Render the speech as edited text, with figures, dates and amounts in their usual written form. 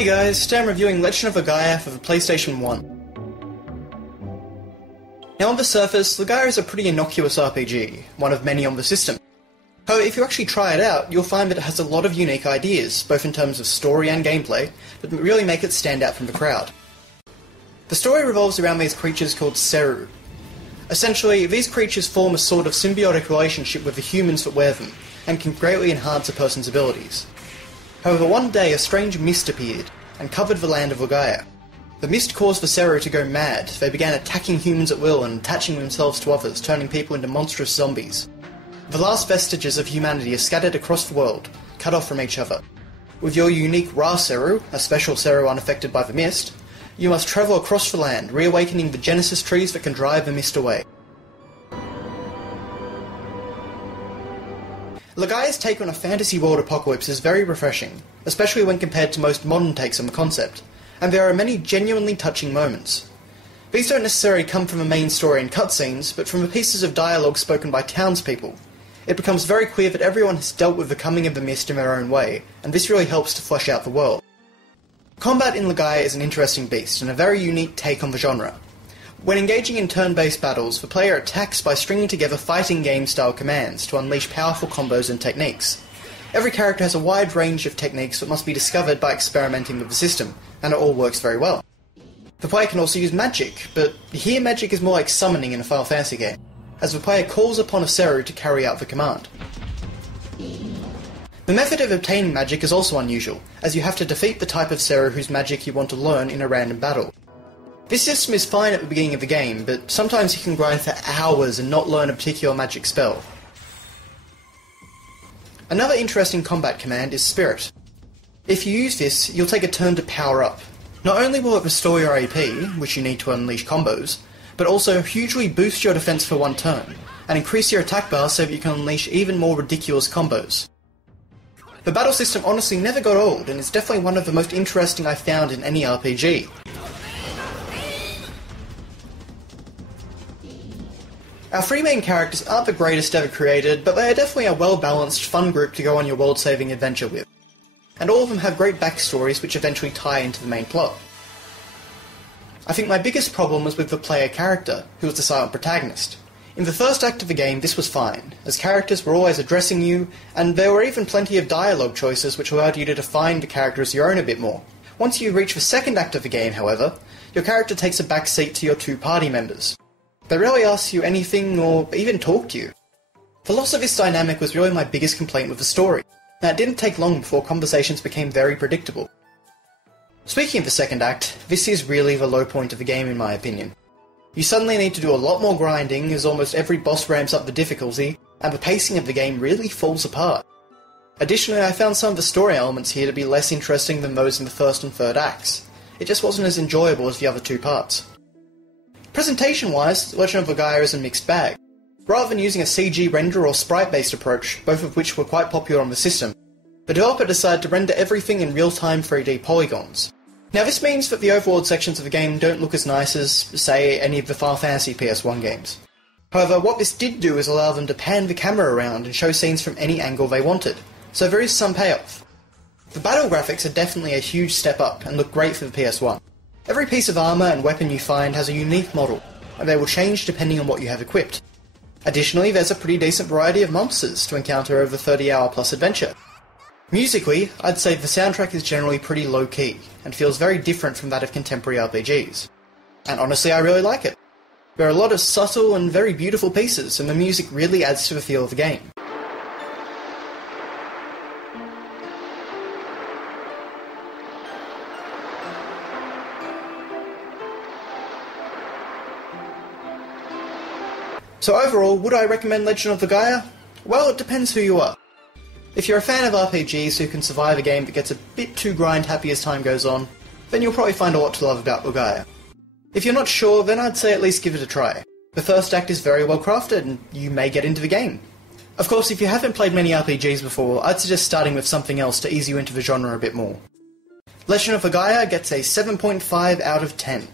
Hey guys, today I'm reviewing Legend of Legaia for the PlayStation 1. Now on the surface, Legaia is a pretty innocuous RPG, one of many on the system. However, if you actually try it out, you'll find that it has a lot of unique ideas, both in terms of story and gameplay, that really make it stand out from the crowd. The story revolves around these creatures called Seru. Essentially, these creatures form a sort of symbiotic relationship with the humans that wear them, and can greatly enhance a person's abilities. However, one day a strange mist appeared, and covered the land of Legaia. The mist caused the Seru to go mad. They began attacking humans at will and attaching themselves to others, turning people into monstrous zombies. The last vestiges of humanity are scattered across the world, cut off from each other. With your unique Ra Seru, a special Seru unaffected by the mist, you must travel across the land, reawakening the Genesis trees that can drive the mist away. Legaia's take on a fantasy world apocalypse is very refreshing, especially when compared to most modern takes on the concept, and there are many genuinely touching moments. These don't necessarily come from the main story and cutscenes, but from the pieces of dialogue spoken by townspeople. It becomes very clear that everyone has dealt with the coming of the mist in their own way, and this really helps to flesh out the world. Combat in Legaia is an interesting beast, and a very unique take on the genre. When engaging in turn-based battles, the player attacks by stringing together fighting game-style commands to unleash powerful combos and techniques. Every character has a wide range of techniques that must be discovered by experimenting with the system, and it all works very well. The player can also use magic, but here magic is more like summoning in a Final Fantasy game, as the player calls upon a Seru to carry out the command. The method of obtaining magic is also unusual, as you have to defeat the type of Seru whose magic you want to learn in a random battle. This system is fine at the beginning of the game, but sometimes you can grind for hours and not learn a particular magic spell. Another interesting combat command is Spirit. If you use this, you'll take a turn to power up. Not only will it restore your AP, which you need to unleash combos, but also hugely boost your defense for one turn, and increase your attack bar so that you can unleash even more ridiculous combos. The battle system honestly never got old, and it's definitely one of the most interesting I've found in any RPG. Our three main characters aren't the greatest ever created, but they are definitely a well-balanced, fun group to go on your world-saving adventure with. And all of them have great backstories which eventually tie into the main plot. I think my biggest problem was with the player character, who was the silent protagonist. In the first act of the game, this was fine, as characters were always addressing you, and there were even plenty of dialogue choices which allowed you to define the character as your own a bit more. Once you reach the second act of the game, however, your character takes a back seat to your two party members. They rarely ask you anything or even talk to you. The loss of this dynamic was really my biggest complaint with the story, and it didn't take long before conversations became very predictable. Speaking of the second act, this is really the low point of the game in my opinion. You suddenly need to do a lot more grinding as almost every boss ramps up the difficulty, and the pacing of the game really falls apart. Additionally, I found some of the story elements here to be less interesting than those in the first and third acts. It just wasn't as enjoyable as the other two parts. Presentation-wise, Legend of Legaia is a mixed bag. Rather than using a CG render or sprite-based approach, both of which were quite popular on the system, the developer decided to render everything in real-time 3D polygons. Now this means that the overworld sections of the game don't look as nice as, say, any of the Final Fantasy PS1 games. However, what this did do is allow them to pan the camera around and show scenes from any angle they wanted, so there is some payoff. The battle graphics are definitely a huge step up and look great for the PS1. Every piece of armour and weapon you find has a unique model, and they will change depending on what you have equipped. Additionally, there's a pretty decent variety of monsters to encounter over the 30-hour plus adventure. Musically, I'd say the soundtrack is generally pretty low-key, and feels very different from that of contemporary RPGs. And honestly, I really like it. There are a lot of subtle and very beautiful pieces, and the music really adds to the feel of the game. So overall, would I recommend Legend of Legaia? Well, it depends who you are. If you're a fan of RPGs who can survive a game that gets a bit too grind-happy as time goes on, then you'll probably find a lot to love about Legaia. If you're not sure, then I'd say at least give it a try. The first act is very well crafted, and you may get into the game. Of course, if you haven't played many RPGs before, I'd suggest starting with something else to ease you into the genre a bit more. Legend of Legaia gets a 7.5 out of 10.